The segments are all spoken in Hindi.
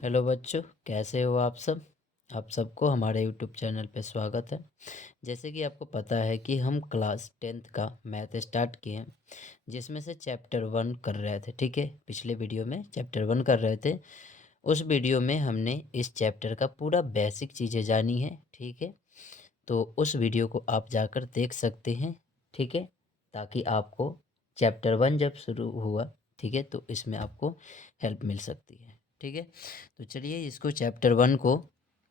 हेलो बच्चों, कैसे हो आप सब। आप सबको हमारे यूट्यूब चैनल पे स्वागत है। जैसे कि आपको पता है कि हम क्लास 10th का मैथ स्टार्ट किए हैं, जिसमें से चैप्टर 1 कर रहे थे। ठीक है, पिछले वीडियो में चैप्टर 1 कर रहे थे। उस वीडियो में हमने इस चैप्टर का पूरा बेसिक चीज़ें जानी है। ठीक है, तो उस वीडियो को आप जाकर देख सकते हैं। ठीक है, ताकि आपको चैप्टर 1 जब शुरू हुआ, ठीक है, तो इसमें आपको हेल्प मिल सकती है। ठीक है, तो चलिए इसको चैप्टर 1 को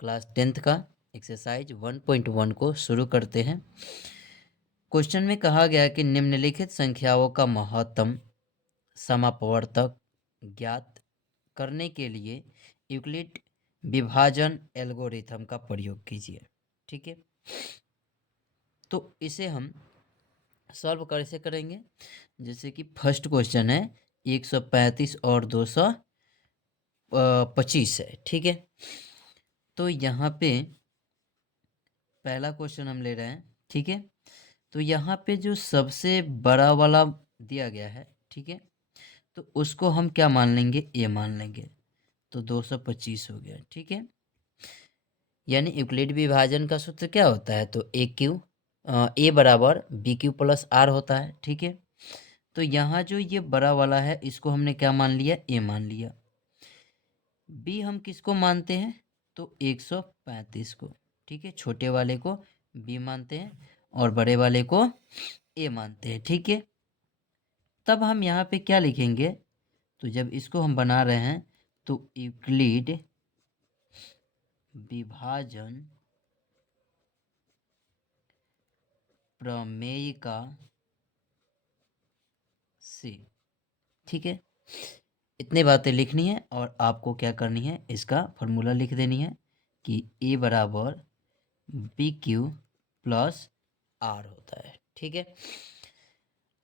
क्लास 10th का एक्सरसाइज 1.1 को शुरू करते हैं। क्वेश्चन में कहा गया कि निम्नलिखित संख्याओं का महत्तम समापवर्तक ज्ञात करने के लिए यूक्लिड विभाजन एल्गोरिथम का प्रयोग कीजिए। ठीक है, तो इसे हम सॉल्व कैसे करेंगे। जैसे कि फर्स्ट क्वेश्चन है 135 और 225 है। ठीक है, तो यहाँ पे पहला क्वेश्चन हम ले रहे हैं। ठीक है, तो यहाँ पे जो सबसे बड़ा वाला दिया गया है, ठीक है, तो उसको हम क्या मान लेंगे, ए मान लेंगे। तो 225 हो गया। ठीक है, यानी यूक्लिड विभाजन का सूत्र क्या होता है, तो ए बराबर बी क्यू प्लस आर होता है। ठीक है, तो यहाँ जो ये बड़ा वाला है इसको हमने क्या मान लिया, ए मान लिया। बी हम किसको मानते हैं, तो 135 को। ठीक है, छोटे वाले को बी मानते हैं और बड़े वाले को ए मानते हैं। ठीक है, तब हम यहाँ पे क्या लिखेंगे, तो जब इसको हम बना रहे हैं तो यूक्लिड विभाजन प्रमेय का से। ठीक है, इतनी बातें लिखनी है और आपको क्या करनी है, इसका फॉर्मूला लिख देनी है कि ए बराबर बी क्यू प्लस आर होता है। ठीक है,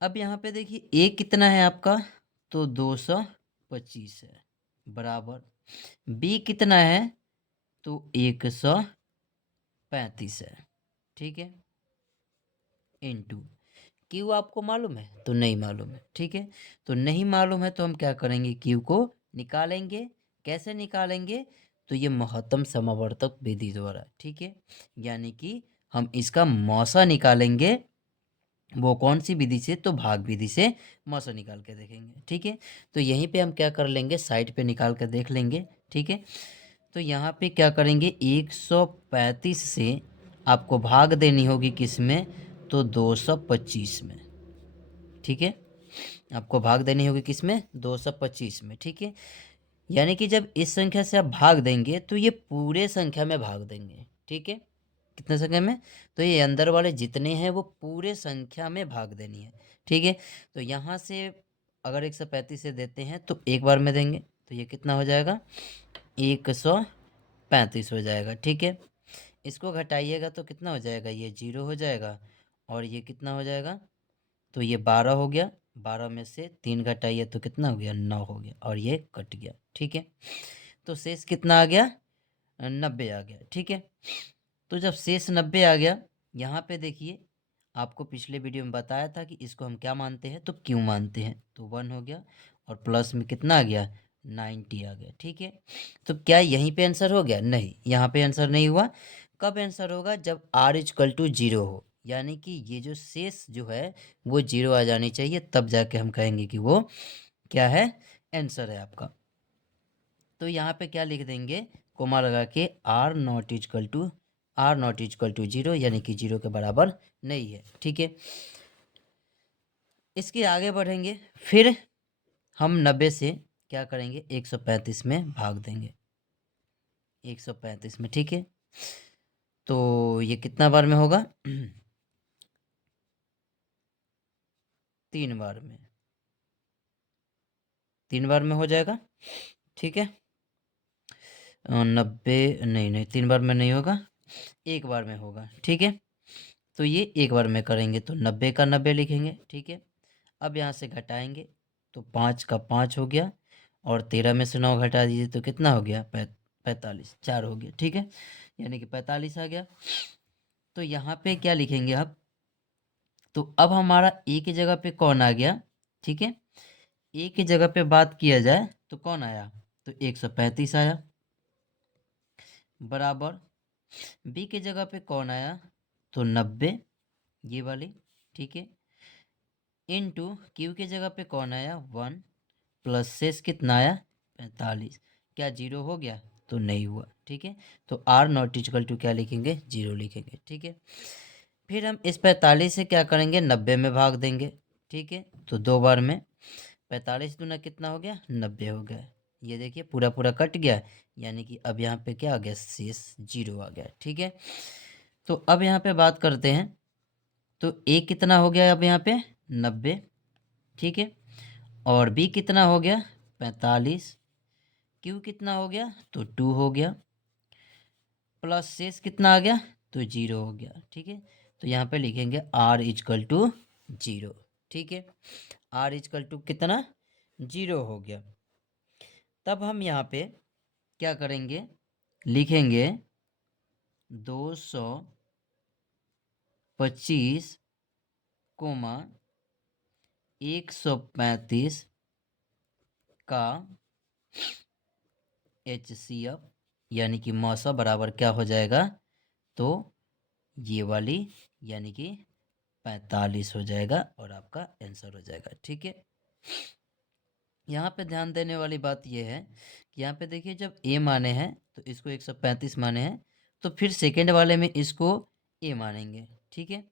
अब यहाँ पे देखिए ए कितना है आपका, तो 225 है, बराबर बी कितना है, तो 135 है। ठीक है, इनटू क्यू आपको मालूम है, तो नहीं मालूम है। ठीक है, तो नहीं मालूम है तो हम क्या करेंगे, क्यू को निकालेंगे। कैसे निकालेंगे, तो ये महत्तम समावर्तक विधि द्वारा। ठीक है, यानी कि हम इसका मौसा निकालेंगे। वो कौन सी विधि से, तो भाग विधि से मौसा निकाल के देखेंगे। ठीक है, तो यहीं पे हम क्या कर लेंगे, साइड पे निकाल कर देख लेंगे। ठीक है, तो यहाँ पे क्या करेंगे, 135 से आपको भाग देनी होगी किस में, तो 225 में। ठीक है, आपको भाग देनी होगी किस में, 225 में। ठीक है, यानी कि जब इस संख्या से आप भाग देंगे तो ये पूरे संख्या में भाग देंगे। ठीक है, कितने संख्या में, तो ये अंदर वाले जितने हैं वो पूरे संख्या में भाग देनी है। ठीक है, तो यहाँ से अगर 135 से देते हैं तो एक बार में देंगे, तो ये कितना हो जाएगा, 135 हो जाएगा। ठीक है, इसको घटाइएगा तो कितना हो जाएगा, ये 0 हो जाएगा और ये कितना हो जाएगा, तो ये 12 हो गया। 12 में से 3 घटाइए तो कितना हो गया, 9 हो गया और ये कट गया। ठीक है, तो शेष कितना आ गया, 90 आ गया। ठीक है, तो जब शेष 90 आ गया, यहाँ पे देखिए आपको पिछले वीडियो में बताया था कि इसको हम क्या मानते हैं, तो क्यों मानते हैं, तो 1 हो गया और प्लस में कितना आ गया, 90 आ गया। ठीक है, तो क्या यहीं पे आंसर हो गया, नहीं, यहाँ पे आंसर नहीं हुआ। कब आंसर होगा, जब r इक्वल टू 0 हो, यानी कि ये जो शेष जो है वो 0 आ जानी चाहिए, तब जाके हम कहेंगे कि वो क्या है, आंसर है आपका। तो यहाँ पे क्या लिख देंगे, कोमा लगा के r नॉट इक्वल टू 0, यानी कि 0 के बराबर नहीं है। ठीक है, इसके आगे बढ़ेंगे, फिर हम 90 से क्या करेंगे, 135 में भाग देंगे, 135 में। ठीक है, तो ये कितना बार में होगा, 3 बार में, 3 बार में हो जाएगा। ठीक है, 90 नहीं नहीं, 3 बार में नहीं होगा, एक बार में होगा। ठीक है, तो ये एक बार में करेंगे तो 90 का 90 लिखेंगे। ठीक है, अब यहाँ से घटाएंगे तो 5 का 5 हो गया और 13 में से 9 घटा दीजिए तो कितना हो गया, 45, 4 हो गया। ठीक है, यानी कि 45 आ गया। तो यहाँ पे क्या लिखेंगे अब, तो अब हमारा ए की जगह पे कौन आ गया। ठीक है, ए की जगह पे बात किया जाए तो कौन आया, तो 135 आया। बराबर बी की जगह पे कौन आया, तो 90 ये वाली, ठीक है, इनटू क्यू की जगह पे कौन आया 1 प्लस शेष कितना आया 45। क्या जीरो हो गया, तो नहीं हुआ, ठीक है। तो आर नॉट इक्वल टू क्या लिखेंगे, जीरो लिखेंगे, ठीक है। फिर हम इस 45 से क्या करेंगे, 90 में भाग देंगे, ठीक है। तो 2 बार में 45 दूना कितना हो गया, 90 हो गया। ये देखिए पूरा पूरा कट गया, यानी कि अब यहाँ पे क्या आ गया, शेष जीरो आ गया, ठीक है। तो अब यहाँ पे बात करते हैं, तो ए कितना हो गया अब यहाँ पे 90, ठीक है, और बी कितना हो गया 45, क्यू कितना हो गया, तो 2 हो गया, प्लस शेष कितना आ गया, तो जीरो हो गया, ठीक है। तो यहाँ पे लिखेंगे आर इजकल टू जीरो, ठीक है। आर इजकल टू कितना, जीरो हो गया। तब हम यहाँ पे क्या करेंगे, लिखेंगे 225 कोमा 135 का HCF, यानी कि मौसा बराबर क्या हो जाएगा, तो ये वाली यानी कि 45 हो जाएगा और आपका आंसर हो जाएगा, ठीक है। यहाँ पे ध्यान देने वाली बात यह है कि यहाँ पे देखिए जब ए माने हैं तो इसको 135 माने हैं, तो फिर सेकेंड वाले में इसको ए मानेंगे, ठीक है।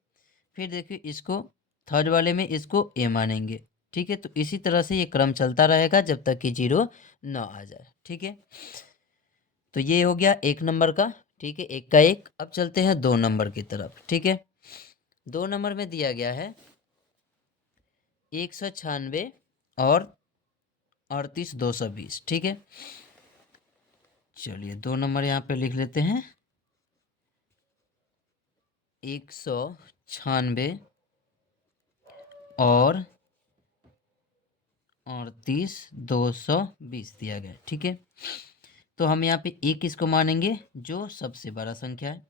फिर देखिए इसको थर्ड वाले में इसको ए मानेंगे, ठीक है। तो इसी तरह से ये क्रम चलता रहेगा जब तक कि जीरो न आ जाए, ठीक है। तो ये हो गया 1 नंबर का, ठीक है, 1 का 1। अब चलते हैं 2 नंबर की तरफ, ठीक है। 2 नंबर में दिया गया है 196 और 38,220, ठीक है। चलिए 2 नंबर यहाँ पे लिख लेते हैं, 196 और 38,220 दिया गया, ठीक है। तो हम यहाँ पे ए किसको मानेंगे, जो सबसे बड़ा संख्या है,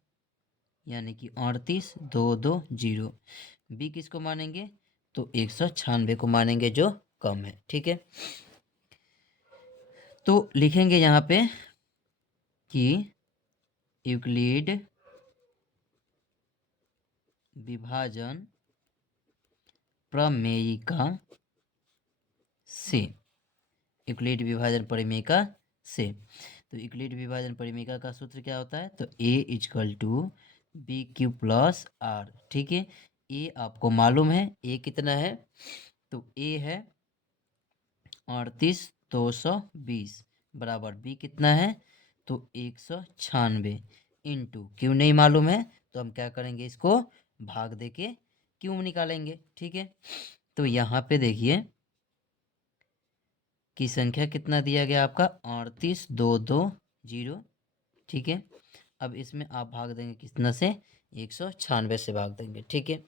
यानी कि 38,220। बी किसको मानेंगे, तो 196 को मानेंगे जो कम है, ठीक है। तो लिखेंगे यहाँ पे कि यूक्लिड विभाजन प्रमेयिका से, यूक्लिड विभाजन परिमेयिका से। तो यूक्लिड विभाजन परिमेयिका का सूत्र क्या होता है, तो A is equal to B Q plus R, ठीक है। ए आपको मालूम है, ए कितना है, तो ए है 38,220 बराबर बी कितना है, तो 196 इंटू क्यों नहीं मालूम है, तो हम क्या करेंगे, इसको भाग दे के क्यों निकालेंगे, ठीक है। तो यहाँ पे देखिए की संख्या कितना दिया गया आपका 38,220, ठीक है। अब इसमें आप भाग देंगे कितना से, 196 से भाग देंगे, ठीक है।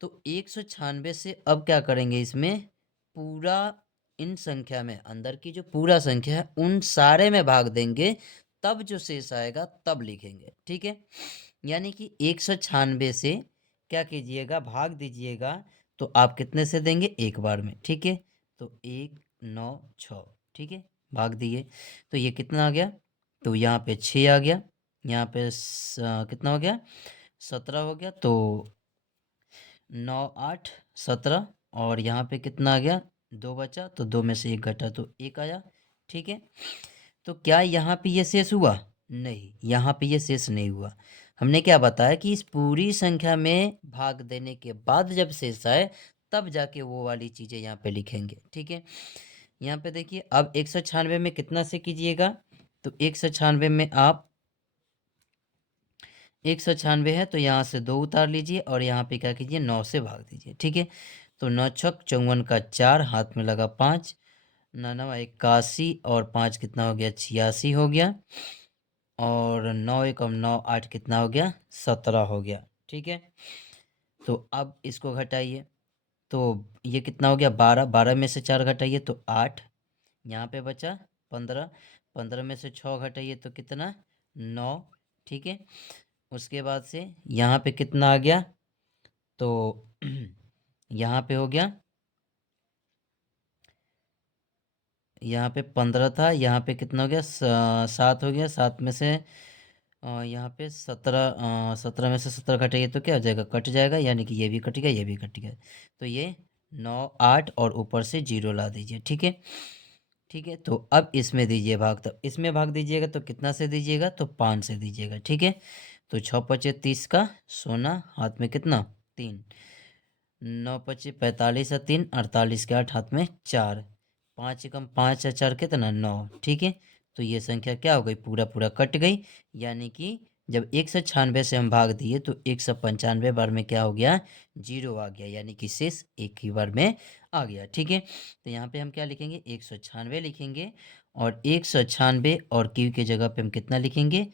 तो 196 से अब क्या करेंगे, इसमें पूरा इन संख्या में अंदर की जो पूरा संख्या है उन सारे में भाग देंगे, तब जो शेष आएगा तब लिखेंगे, ठीक है। यानी कि 196 से क्या कीजिएगा, भाग दीजिएगा, तो आप कितने से देंगे, एक बार में, ठीक है। तो 196, ठीक है, भाग दिए, तो ये कितना आ गया, तो यहाँ पे 6 आ गया, यहाँ पे कितना हो गया 17 हो गया, तो 9 8 17, और यहाँ पे कितना आ गया 2 बचा, तो 2 में से 1 घटा तो 1 आया, ठीक है। तो क्या यहाँ पे ये शेष हुआ, नहीं, यहाँ पे ये शेष नहीं हुआ। हमने क्या बताया कि इस पूरी संख्या में भाग देने के बाद जब शेष आए तब जाके वो वाली चीज़ें यहाँ पे लिखेंगे, ठीक है। यहाँ पे देखिए अब 196 में कितना से कीजिएगा, तो 196 में आप 196 है तो यहाँ से 2 उतार लीजिए और यहाँ पे क्या कीजिए 9 से भाग दीजिए, ठीक है। तो 9 छक 54 का 4, हाथ में लगा 5, 9 9 81 और 5 कितना हो गया 86 हो गया, और 9 1 9 8 कितना हो गया 17 हो गया, ठीक है। तो अब इसको घटाइए, तो ये कितना हो गया 12, 12 में से 4 घटाइए तो 8, यहाँ पे बचा 15, 15 में से 6 घटाइए तो कितना 9, ठीक है। उसके बाद से यहाँ पे कितना आ गया, तो यहाँ पे हो गया, यहाँ पे 15 था, यहाँ पे कितना हो गया 7 हो गया, 7 में से यहाँ पे 17 में से 17 घटाइए तो क्या हो जाएगा, कट जाएगा, यानी कि ये भी कट गया, ये भी कट गया। तो ये 9, 8 और ऊपर से 0 ला दीजिए। ठीक है, ठीक है। तो अब इसमें दीजिए भाग, तो इसमें भाग दीजिएगा तो कितना से दीजिएगा, तो 5 से दीजिएगा। ठीक है, तो 6 पचे 30 का सोना, हाथ में कितना 3, 9 पचे 45 और 3 48 के 8, हाथ में 4, 5 एकम 5 और 4 कितना 9। ठीक है, तो ये संख्या क्या हो गई, पूरा पूरा कट गई। यानी कि जब 196 से हम भाग दिए तो 195 बार में क्या हो गया, 0 आ गया, यानी कि शेष एक ही बार में आ गया। ठीक है, तो यहाँ पे हम क्या लिखेंगे, 196 लिखेंगे, और 196 और क्यू की जगह पे हम कितना लिखेंगे,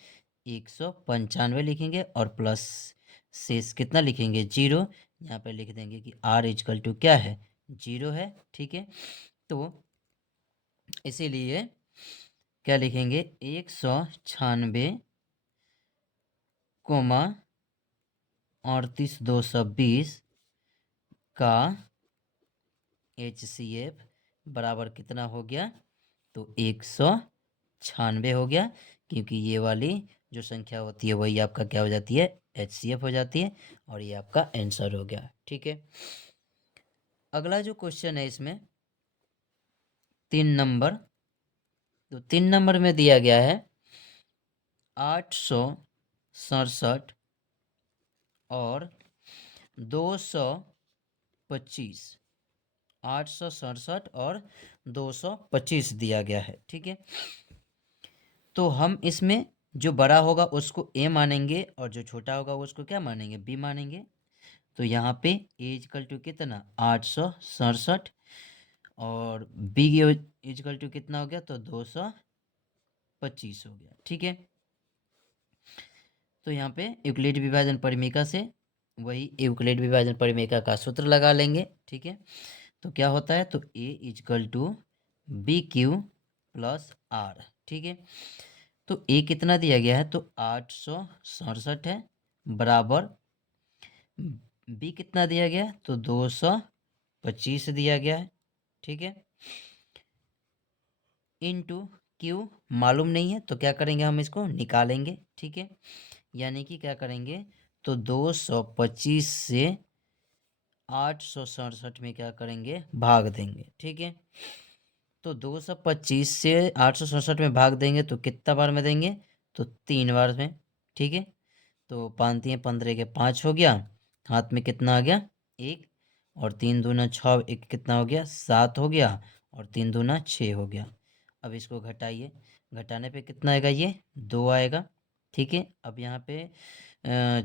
195 लिखेंगे, और प्लस शेष कितना लिखेंगे, 0। यहाँ पे लिख देंगे कि r इजकल टू क्या है, 0 है। ठीक है, तो इसीलिए क्या लिखेंगे, 196 कोमा 38,220 का HCF बराबर कितना हो गया, तो 196 हो गया, क्योंकि ये वाली जो संख्या होती है वही आपका क्या हो जाती है, HCF हो जाती है, और ये आपका आंसर हो गया। ठीक है, अगला जो क्वेश्चन है इसमें 3 नंबर, तो 3 नंबर में दिया गया है 867 और 225, 867 और 225 दिया गया है। ठीक है, तो हम इसमें जो बड़ा होगा उसको ए मानेंगे, और जो छोटा होगा उसको क्या मानेंगे, बी मानेंगे। तो यहाँ पे ए इजकल टू कितना, 867, और बी इजकल टू कितना हो गया, तो 225 हो गया। ठीक है, तो यहाँ पे यूक्लिड विभाजन परिमेका से वही यूक्लिड विभाजन परिमेका का सूत्र लगा लेंगे। ठीक है, तो क्या होता है, तो A is equal to B Q plus R. ठीक है, तो ए कितना दिया गया है, तो 867 है, बराबर बी कितना दिया गया है, तो 225 दिया गया है। ठीक है, इनटू क्यू मालूम नहीं है, तो क्या करेंगे, हम इसको निकालेंगे। ठीक है, यानी कि क्या करेंगे, तो 225 से 867 में क्या करेंगे, भाग देंगे। ठीक है, तो 225 से 867 में भाग देंगे तो कितना बार में देंगे, तो 3 बार में। ठीक है, तो 5 3 15 के 5 हो गया, हाथ में कितना आ गया, 1, और 3 दूना 6, एक कितना हो गया, 7 हो गया, और 3 दूना 6 हो गया। अब इसको घटाइए, घटाने पे कितना आएगा, ये 2 आएगा। ठीक है, अब यहाँ पे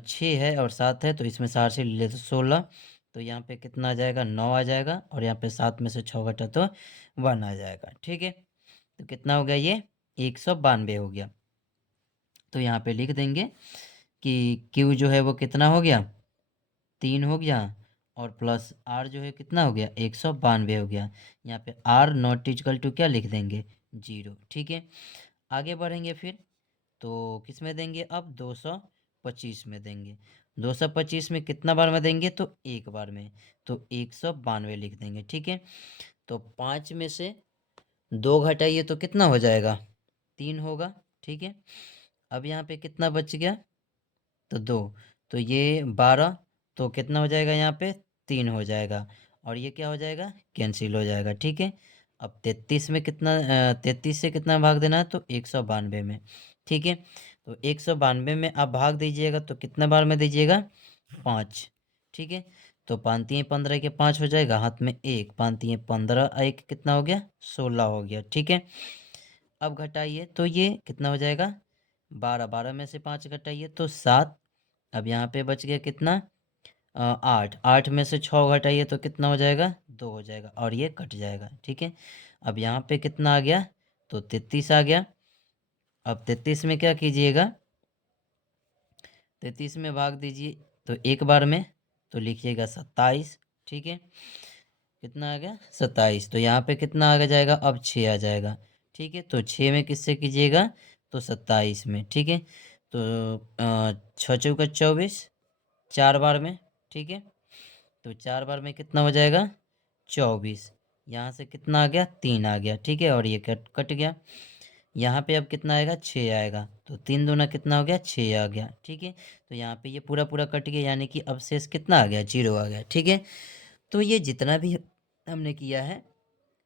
6 है और 7 है, तो इसमें 4 से ले तो 16, तो यहाँ पे कितना आ जाएगा, 9 आ जाएगा, और यहाँ पे 7 में से 6 घटा तो 1 आ जाएगा। ठीक है, तो कितना हो गया, ये 192 हो गया। तो यहाँ पे लिख देंगे कि क्यू जो है वो कितना हो गया, 3 हो गया, और प्लस आर जो है कितना हो गया, 192 हो गया। यहाँ पे आर नॉट इक्वल टू क्या लिख देंगे, 0। ठीक है, आगे बढ़ेंगे फिर, तो किस में देंगे, अब 225 में देंगे। 225 में कितना बार में देंगे, तो एक बार में, तो 192 लिख देंगे। ठीक है, तो 5 में से 2 घटाइए तो कितना हो जाएगा, 3 होगा। ठीक है, अब यहाँ पे कितना बच गया, तो 2, तो ये 12, तो कितना हो जाएगा, यहाँ पे 3 हो जाएगा, और ये क्या हो जाएगा, कैंसिल हो जाएगा। ठीक है, अब 33 में कितना, 33 से कितना भाग देना है, तो 192 में। ठीक है, तो 192 में आप भाग दीजिएगा तो कितना बार में दीजिएगा, 5। ठीक है, तो 5 3 15 के 5 हो जाएगा, हाथ में 1, 5 3 15, एक कितना हो गया, 16 हो गया। ठीक है, अब घटाइए तो ये कितना हो जाएगा, 12, 12 में से 5 घटाइए तो 7। अब यहाँ पे बच गया कितना, 8, 8 में से 6 घटाइए तो कितना हो जाएगा, 2 हो जाएगा, और ये कट जाएगा। ठीक है, अब यहाँ पे कितना आ गया, तो 33 आ गया। अब 33 में क्या कीजिएगा, 33 में भाग दीजिए तो एक बार में, तो लिखिएगा 27। ठीक है, कितना आ गया, 27, तो यहाँ पे कितना आ जाएगा, अब 6 आ जाएगा। ठीक है, तो 6 में किससे कीजिएगा, तो 27 में। ठीक है, तो 6 चौका 24, 4 बार में। ठीक है, तो 4 बार में कितना हो जाएगा, 24, यहाँ से कितना आ गया, 3 आ गया। ठीक है, और ये कट कट गया, यहाँ पे अब कितना आएगा 6 आएगा, तो 3 दूना कितना हो गया 6 आ गया। ठीक है, तो यहाँ पे ये पूरा पूरा कट गया, यानी कि अब शेष कितना आ गया 0 आ गया। ठीक है, तो ये जितना भी हमने किया है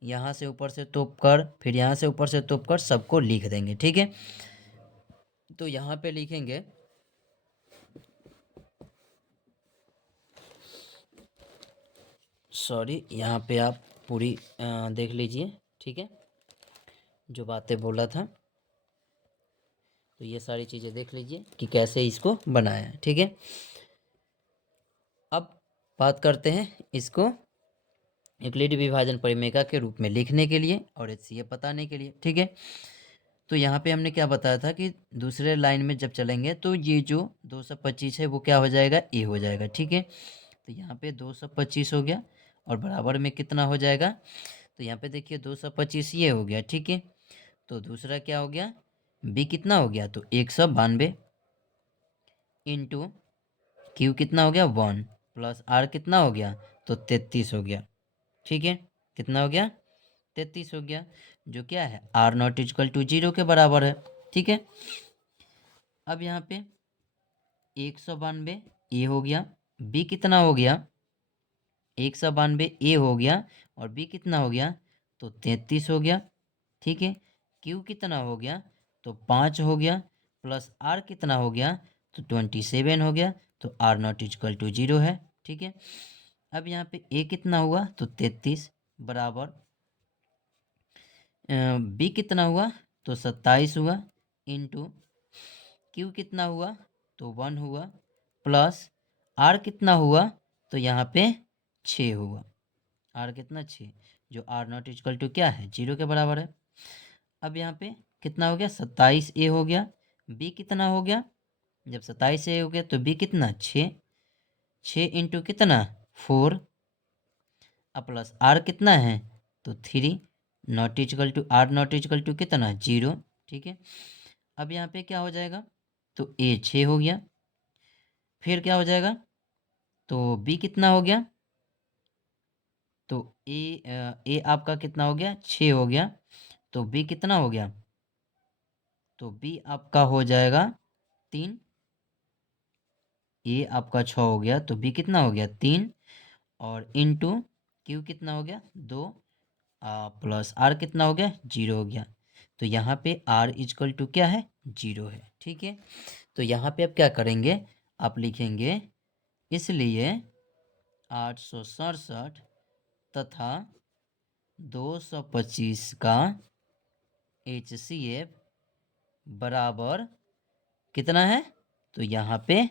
यहाँ से ऊपर से तोप कर, फिर यहाँ से ऊपर से तोप कर सबको लिख देंगे। ठीक है, तो यहाँ पे लिखेंगे सॉरी, यहाँ पे आप पूरी देख लीजिए। ठीक है, जो बातें बोला था, तो ये सारी चीज़ें देख लीजिए कि कैसे इसको बनाया है। ठीक है, अब बात करते हैं इसको यूक्लिड विभाजन परिमेय के रूप में लिखने के लिए और HCF बताने के लिए। ठीक है, तो यहाँ पे हमने क्या बताया था कि दूसरे लाइन में जब चलेंगे तो ये जो 225 है वो क्या हो जाएगा, ए हो जाएगा। ठीक है, तो यहाँ पे 225 हो गया और बराबर में कितना हो जाएगा, तो यहाँ पे देखिए 225 ये हो गया। ठीक है, तो दूसरा क्या हो गया, बी कितना हो गया, तो 192 इंटू क्यू कितना हो गया 1 प्लस आर कितना हो गया, तो 33 हो गया। ठीक है, कितना हो गया 33 हो गया, जो क्या है आर नॉट इक्वल टू 0 के बराबर है। ठीक है, अब यहाँ पे 192 ए हो गया, बी कितना हो गया 192 ए हो गया और बी कितना हो गया, तो 33 हो गया। ठीक है, क्यू कितना हो गया, तो 5 हो गया प्लस आर कितना हो गया, तो 27 हो गया, तो आर नॉट इक्वल टू 0 है। ठीक है, अब यहाँ पे ए कितना हुआ, तो 33 बराबर बी कितना हुआ, तो 27 हुआ इंटू क्यू कितना हुआ, तो 1 हुआ प्लस आर कितना हुआ, तो यहाँ पे 6 हुआ। आर कितना 6, जो आर नॉट इक्वल टू क्या है 0 के बराबर है। अब यहाँ पे कितना हो गया 27 ए हो गया, बी कितना हो गया, जब 27 ए हो गया तो बी कितना 6, 6 इंटू कितना 4 अब प्लस आर कितना है, तो 3 not equal to or not equal to कितना 0। ठीक है, अब यहाँ पे क्या हो जाएगा, तो ए 6 हो गया, फिर क्या हो जाएगा, तो बी कितना हो गया, तो ए आपका कितना हो गया 6 हो गया, तो बी कितना हो गया, तो बी आपका हो जाएगा 3, ए आपका 6 हो गया, तो बी कितना हो गया 3 और इंटू क्यू कितना हो गया 2 प्लस आर कितना हो गया 0 हो गया, तो यहाँ पे आर इक्वल टू क्या है 0 है। ठीक है, तो यहाँ पे अब क्या करेंगे, आप लिखेंगे इसलिए 867 तथा 225 का HCF बराबर कितना है, तो यहाँ पे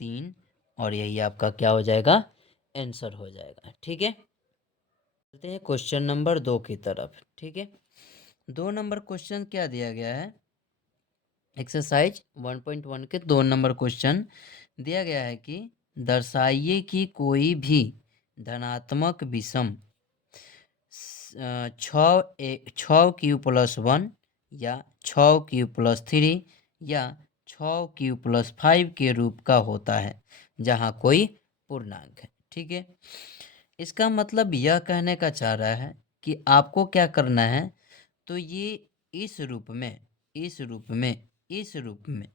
3 और यही आपका क्या हो जाएगा आंसर हो जाएगा। ठीक है, चलते हैं क्वेश्चन नंबर 2 की तरफ। ठीक है, 2 नंबर क्वेश्चन क्या दिया गया है, एक्सरसाइज 1.1 के 2 नंबर क्वेश्चन दिया गया है कि दर्शाइए कि कोई भी धनात्मक विषम 6 क्यू+1 या 6 क्यू+3 या 6 क्यू+5 के रूप का होता है जहाँ कोई पूर्णांक है। ठीक है, इसका मतलब यह कहने का चाह रहा है कि आपको क्या करना है, तो ये इस रूप में इस रूप में इस रूप में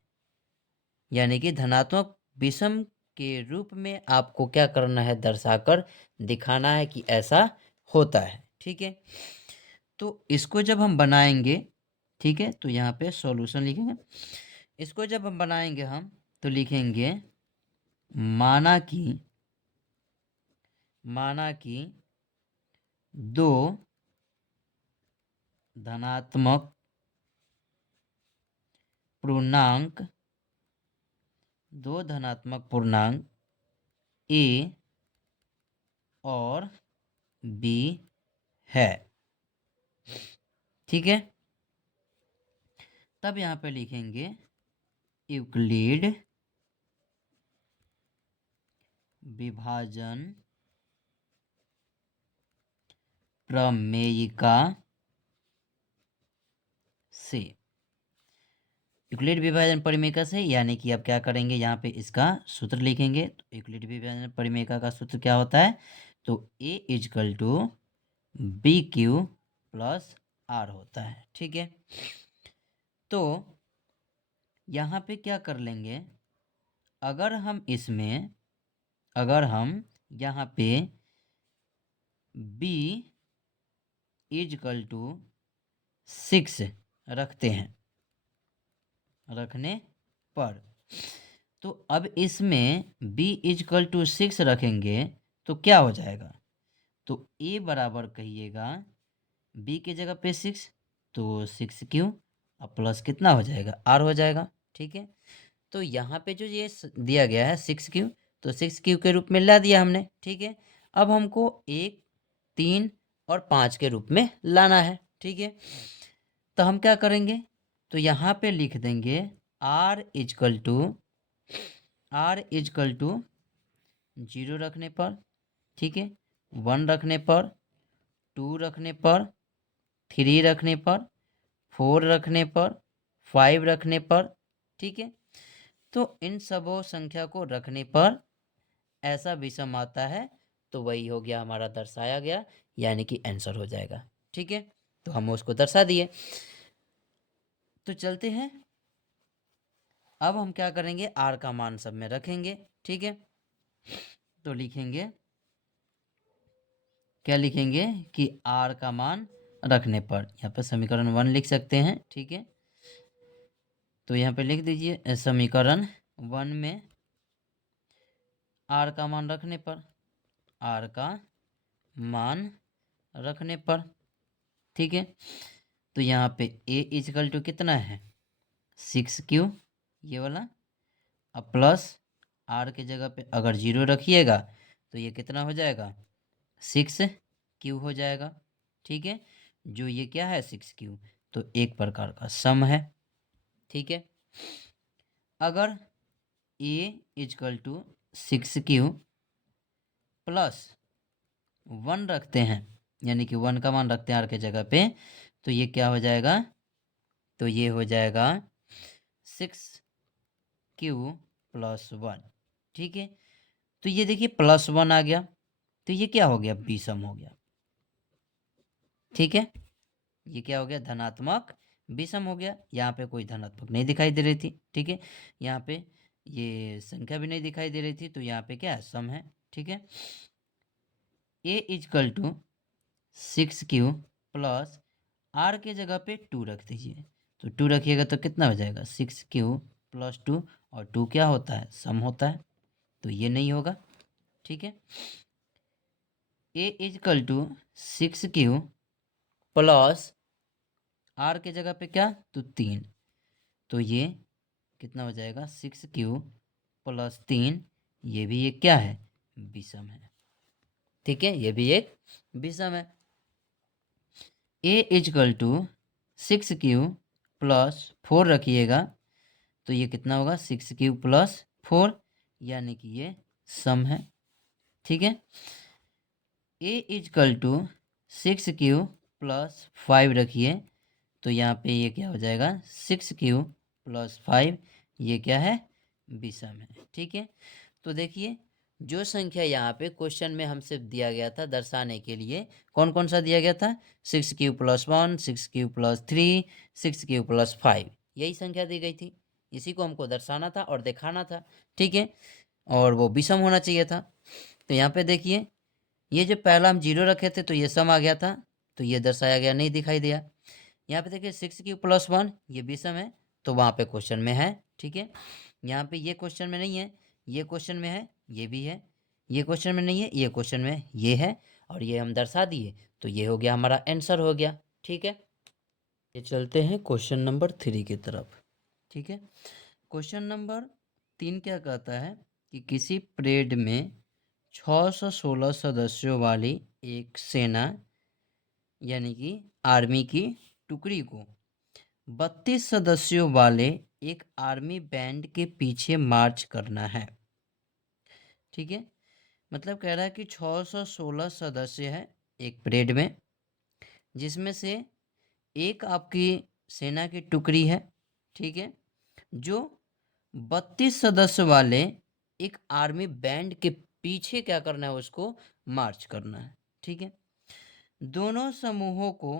यानी कि धनात्मक विषम के रूप में आपको क्या करना है, दर्शाकर दिखाना है कि ऐसा होता है। ठीक है, तो इसको जब हम बनाएंगे, ठीक है, तो यहाँ पे सॉल्यूशन लिखेंगे। इसको जब हम बनाएंगे हम तो लिखेंगे माना कि दो धनात्मक पूर्णांक ए और बी है। ठीक है, तब यहाँ पे लिखेंगे यूक्लिड विभाजन प्रमेयिका से, यूक्लिड विभाजन परिमेयिका से यानी कि आप क्या करेंगे, यहाँ पे इसका सूत्र लिखेंगे। तो यूक्लिड विभाजन परिमेयिका का सूत्र क्या होता है, तो A is equal to B Q plus R होता है। ठीक है, तो यहाँ पे क्या कर लेंगे, अगर हम यहाँ पे b इजकल टू 6 रखते हैं, रखने पर, तो अब इसमें b इजकल टू 6 रखेंगे तो क्या हो जाएगा, तो a बराबर कहिएगा b के जगह पे 6, तो 6 क्यू अब प्लस कितना हो जाएगा, r हो जाएगा। ठीक है, तो यहाँ पे जो ये दिया गया है 6 क्यू, तो 6 क्यू के रूप में ला दिया हमने। ठीक है, अब हमको 1, 3 और 5 के रूप में लाना है। ठीक है, तो हम क्या करेंगे, तो यहाँ पे लिख देंगे r इजकल टू 0 रखने पर, ठीक है, 1 रखने पर, 2 रखने पर, 3 रखने पर, 4 रखने पर, 5 रखने पर। ठीक है, तो इन सबों संख्या को रखने पर ऐसा विषम आता है, तो वही हो गया हमारा दर्शाया गया, यानी कि आंसर हो जाएगा। ठीक है, तो हम उसको दर्शा दिए। तो चलते हैं, अब हम क्या करेंगे, r का मान सब में रखेंगे। ठीक है, तो लिखेंगे, क्या लिखेंगे कि r का मान रखने पर, यहाँ पे समीकरण 1 लिख सकते हैं। ठीक है, तो यहाँ पे लिख दीजिए समीकरण 1 में r का मान रखने पर, r का मान रखने पर, ठीक है, तो यहाँ पे a इजकल टू कितना है 6 क्यू, ये वाला, अब प्लस r के जगह पे अगर 0 रखिएगा तो ये कितना हो जाएगा 6 क्यू हो जाएगा। ठीक है, जो ये क्या है 6 क्यू, तो एक प्रकार का सम है। ठीक है, अगर a equal to 6 q plus 1 रखते हैं, यानी कि 1 का मान रखते हैं r के जगह पे, तो ये क्या हो जाएगा, तो ये हो जाएगा 6 क्यू प्लस 1। ठीक है, तो ये देखिए प्लस 1 आ गया, तो ये क्या हो गया, विषम हो गया। ठीक है, ये क्या हो गया, धनात्मक विषम हो गया। यहाँ पे कोई धनात्मक नहीं दिखाई दे रही थी। ठीक है, यहाँ पे ये संख्या भी नहीं दिखाई दे रही थी, तो यहाँ पे क्या है, सम है। ठीक है, a equal to 6 q plus r के जगह पे 2 रख दीजिए, तो 2 रखिएगा तो कितना हो जाएगा 6 क्यू प्लस 2, और 2 क्या होता है, सम होता है, तो ये नहीं होगा। ठीक है, a equal to 6 q plus r के जगह पे क्या, तो 3, तो ये कितना हो जाएगा 6 क्यू प्लस 3, ये भी एक क्या है, विषम है। ठीक है, ये भी एक विषम है। a equal to 6 q plus 4 रखिएगा, तो ये कितना होगा 6 क्यू प्लस 4, यानी कि ये सम है। ठीक है, a equal to 6 q plus 5 रखिए, तो यहाँ पे ये क्या हो जाएगा 6 क्यू प्लस 5, ये क्या है, विषम है। ठीक है, तो देखिए जो संख्या यहाँ पे क्वेश्चन में हमसे दिया गया था दर्शाने के लिए, कौन कौन सा दिया गया था, 6 q plus 1, 6 q plus 3, 6 q plus 5, यही संख्या दी गई थी। इसी को हमको दर्शाना था और दिखाना था। ठीक है, और वो विषम होना चाहिए था। तो यहाँ पे देखिए, ये जो पहला हम 0 रखे थे तो ये सम आ गया था, तो ये दर्शाया गया, नहीं दिखाई दिया। यहाँ पे देखिए 6 क्यू प्लस 1 ये विषम है, तो वहाँ पे क्वेश्चन में है। ठीक है, यहाँ पे ये क्वेश्चन में नहीं है, ये क्वेश्चन में है, ये भी है, ये क्वेश्चन में नहीं है, ये क्वेश्चन में ये है, और ये हम दर्शा दिए, तो ये हो गया हमारा आंसर हो गया। ठीक है, ये चलते हैं क्वेश्चन नंबर 3 की तरफ। ठीक है, क्वेश्चन नंबर 3 क्या कहता है कि किसी परेड में 616 सदस्यों वाली एक सेना, यानी कि आर्मी की टुकड़ी को 32 सदस्यों वाले एक आर्मी बैंड के पीछे मार्च करना है। ठीक है, मतलब कह रहा है कि 616 सदस्य है एक परेड में, जिसमें से एक आपकी सेना की टुकड़ी है। ठीक है, जो 32 सदस्य वाले एक आर्मी बैंड के पीछे क्या करना है, उसको मार्च करना है। ठीक है, दोनों समूहों को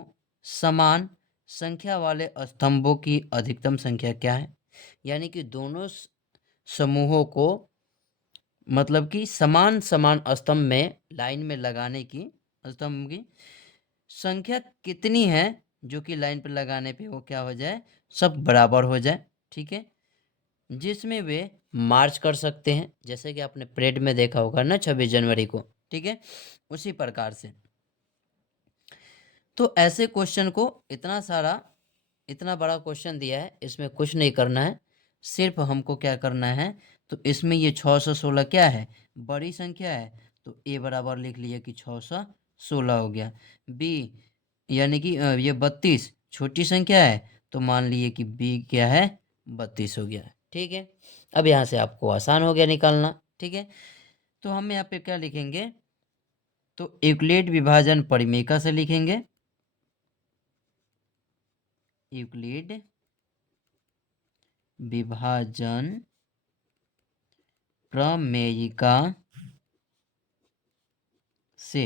समान संख्या वाले स्तंभों की अधिकतम संख्या क्या है, यानी कि दोनों समूहों को मतलब कि समान समान स्तंभ में लाइन में लगाने की स्तंभ की संख्या कितनी है, जो कि लाइन पर लगाने पे वो क्या हो जाए, सब बराबर हो जाए। ठीक है, जिसमें वे मार्च कर सकते हैं, जैसे कि आपने परेड में देखा होगा ना 26 जनवरी को। ठीक है, उसी प्रकार से तो ऐसे क्वेश्चन को इतना बड़ा क्वेश्चन दिया है, इसमें कुछ नहीं करना है, सिर्फ हमको क्या करना है, तो इसमें ये 616 क्या है, बड़ी संख्या है, तो ए बराबर लिख लिया कि 616 हो गया। बी यानी कि ये 32 छोटी संख्या है, तो मान लिए कि बी क्या है, 32 हो गया। ठीक है, अब यहाँ से आपको आसान हो गया निकालना। ठीक है, तो हम यहाँ पे क्या लिखेंगे, तो यूक्लिड विभाजन परिमेय से लिखेंगे, यूक्लिड विभाजन प्रमेयिका से,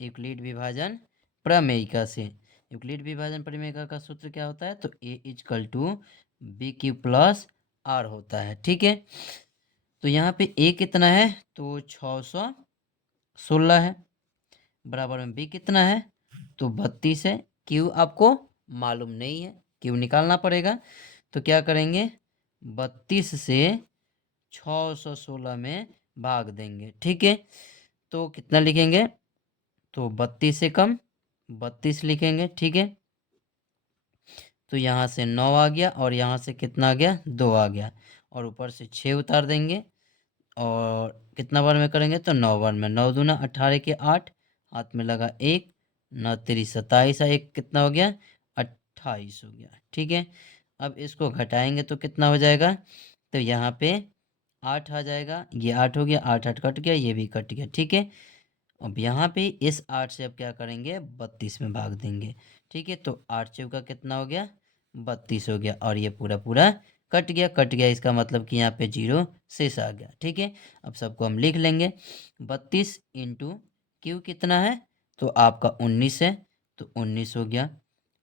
यूक्लिड विभाजन प्रमेयिका से। यूक्लिड विभाजन प्रमेयिका का सूत्र क्या होता है, तो A is equal to B Q plus R होता है। ठीक है, तो यहाँ पे ए कितना है, तो 616 है, बराबर में बी कितना है, तो 32 है। क्यू आपको मालूम नहीं है, क्यू निकालना पड़ेगा, तो क्या करेंगे, 32 से 616 में भाग देंगे। ठीक है, तो कितना लिखेंगे, तो 32 से कम 32 लिखेंगे। ठीक है, तो यहाँ से 9 आ गया और यहाँ से कितना आ गया, 2 आ गया, और ऊपर से 6 उतार देंगे, और कितना बार में करेंगे, तो 9 बार में। 9 दूना 18 के 8, हाथ में लगा 1, 9 3 27, एक कितना हो गया, 28 हो गया। ठीक है, अब इसको घटाएंगे तो कितना हो जाएगा, तो यहाँ पे 8 आ जाएगा, ये 8 हो गया, 8 8 कट गया, ये भी कट गया। ठीक है, अब यहाँ पे इस 8 से अब क्या करेंगे, 32 में भाग देंगे। ठीक है, तो 8 चौका कितना हो गया, 32 हो गया, और ये पूरा पूरा कट गया, इसका मतलब कि यहाँ पे 0 शेष आ गया। ठीक है, अब सबको हम लिख लेंगे, 32 इंटू क्यू कितना है, तो आपका 19 है, तो 19 हो गया,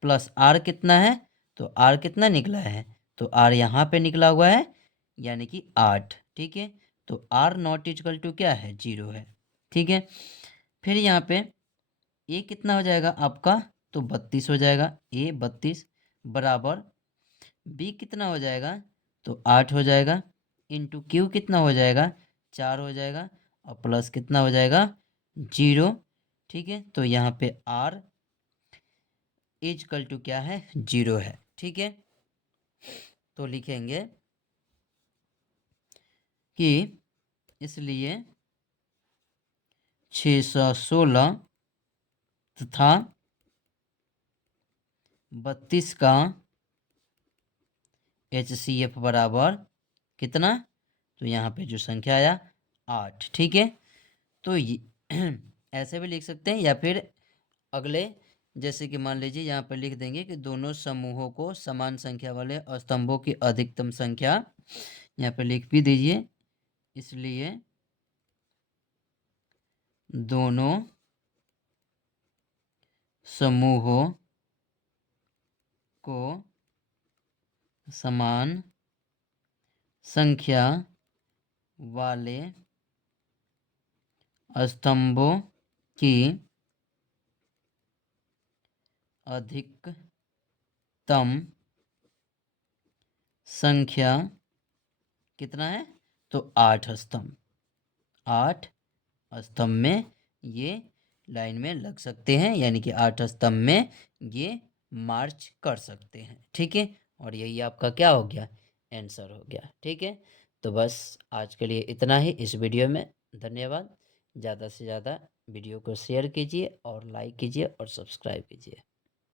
प्लस आर कितना है, तो आर कितना निकला है, तो आर यहाँ पे निकला हुआ है, यानी कि 8। ठीक है, तो आर नॉट इजकल टू क्या है, 0 है। ठीक है, फिर यहाँ पे ए कितना हो जाएगा आपका, तो 32 हो जाएगा, ए 32 बराबर बी कितना हो जाएगा, तो 8 हो जाएगा, इंटू क्यू कितना हो जाएगा, 4 हो जाएगा, और प्लस कितना हो जाएगा, 0। ठीक है, तो यहाँ पे आर इजकल टू क्या है, 0 है। ठीक है, तो लिखेंगे कि इसलिए 616 तथा 32 का HCF बराबर कितना, तो यहाँ पे जो संख्या आया 8। ठीक है, तो ऐसे भी लिख सकते हैं, या फिर अगले जैसे कि मान लीजिए यहाँ पर लिख देंगे कि दोनों समूहों को समान संख्या वाले स्तंभों की अधिकतम संख्या, यहाँ पे लिख भी दीजिए, इसलिए दोनों समूहों को समान संख्या वाले स्तंभों की अधिकतम संख्या कितना है, तो 8 स्तंभ, 8 स्तंभ में ये लाइन में लग सकते हैं, यानी कि 8 स्तंभ में ये मार्च कर सकते हैं। ठीक है, और यही आपका क्या हो गया, आंसर हो गया। ठीक है, तो बस आज के लिए इतना ही इस वीडियो में। धन्यवाद। ज़्यादा से ज़्यादा वीडियो को शेयर कीजिए और लाइक कीजिए और सब्सक्राइब कीजिए।